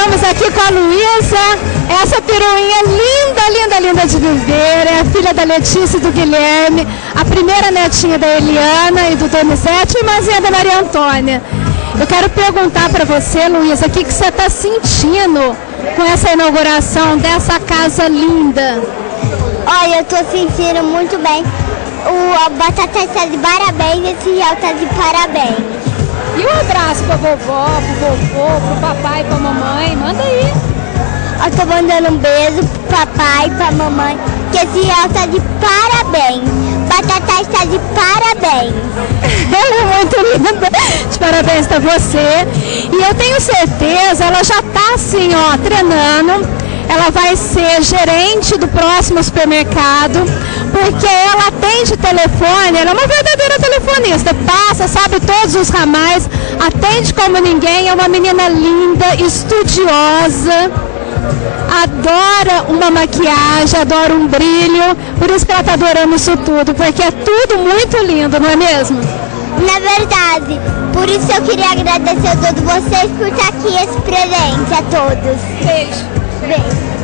Estamos aqui com a Luísa, essa peruinha linda, linda, linda de viver, é a filha da Letícia e do Guilherme, a primeira netinha da Eliana e do Donizete e irmãzinha da Maria Antônia. Eu quero perguntar para você, Luísa, o que você está sentindo com essa inauguração dessa casa linda? Olha, eu estou sentindo muito bem. O Batata está de parabéns, esse real está de parabéns. E um abraço pra vovó, pro vovô, pro papai, pra mamãe, manda aí. Eu tô mandando um beijo pro papai e pra mamãe, que esse real tá de parabéns. Batata está de parabéns. Ela é muito linda. De parabéns pra você. E eu tenho certeza, ela já tá assim, ó, treinando. Ela vai ser gerente do próximo supermercado, porque ela atende telefone, ela é uma verdadeira telefonista, passa, sabe todos os ramais, atende como ninguém, é uma menina linda, estudiosa, adora uma maquiagem, adora um brilho, por isso que ela está adorando isso tudo, porque é tudo muito lindo, não é mesmo? Na verdade, por isso eu queria agradecer a todos vocês por estar aqui esse presente a todos. Beijo. Beijo.